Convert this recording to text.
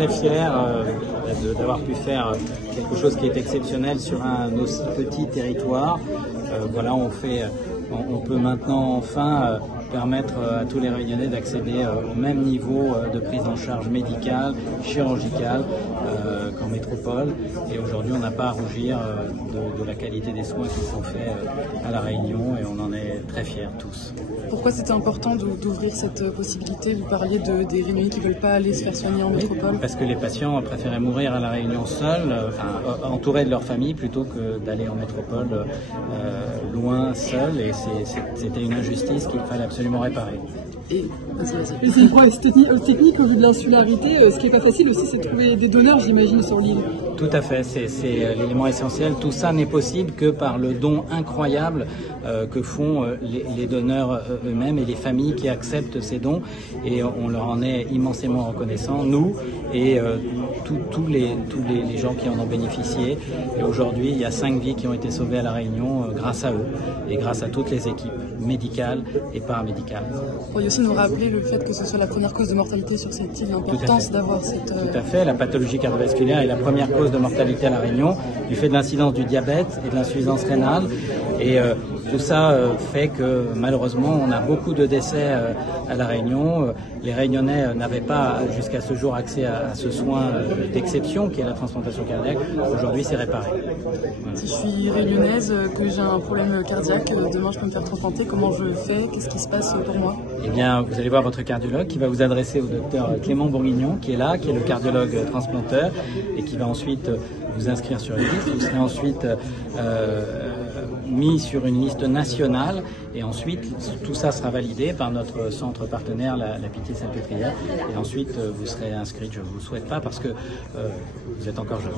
Très fier d'avoir pu faire quelque chose qui est exceptionnel sur un aussi petit territoire. Voilà, on peut maintenant enfin permettre à tous les Réunionnais d'accéder au même niveau de prise en charge médicale, chirurgicale qu'en métropole. Et aujourd'hui, on n'a pas à rougir de la qualité des soins qui sont faits à La Réunion et on en est très fiers tous. Pourquoi c'était important d'ouvrir cette possibilité? Vous parliez des Réunionnais qui ne veulent pas aller se faire soigner en métropole. Parce que les patients préféraient mourir à La Réunion seuls, entourés de leur famille, plutôt que d'aller en métropole loin, seuls. Et c'était une injustice qu'il fallait absolument réparer. Et vas-y. Mais c'est quoi technique au vu de l'insularité? Ce qui n'est pas facile aussi, c'est de trouver des donneurs, j'imagine, sur l'île. Tout à fait, c'est l'élément essentiel. Tout ça n'est possible que par le don incroyable que font les donneurs eux-mêmes et les familles qui acceptent ces dons. Et on leur en est immensément reconnaissant, nous et tous les gens qui en ont bénéficié. Et aujourd'hui, il y a 5 vies qui ont été sauvées à La Réunion grâce à eux et grâce à toutes les équipes médicales et paramédicales. Vous pourriez aussi nous rappeler le fait que ce soit la première cause de mortalité sur cette île, l'importance d'avoir cette... Tout à fait, la pathologie cardiovasculaire est la première cause de mortalité à La Réunion du fait de l'incidence du diabète et de l'insuffisance rénale. Et tout ça fait que malheureusement on a beaucoup de décès à La Réunion. Les Réunionnais n'avaient pas jusqu'à ce jour accès à ce soin d'exception qui est la transplantation cardiaque. Aujourd'hui c'est réparé. Voilà. Si je suis réunionnaise, que j'ai un problème cardiaque, demain je peux me faire transplanter, comment je fais? Qu'est-ce qui se passe pour moi? Eh bien vous allez voir votre cardiologue qui va vous adresser au docteur Clément Bourguignon qui est là, qui est le cardiologue transplanteur et qui va ensuite vous inscrire sur une liste. Vous serez ensuite mis sur une liste nationale et ensuite tout ça sera validé par notre centre partenaire, la Pitié-Salpêtrière, et ensuite vous serez inscrit. Je ne vous le souhaite pas parce que vous êtes encore jeune.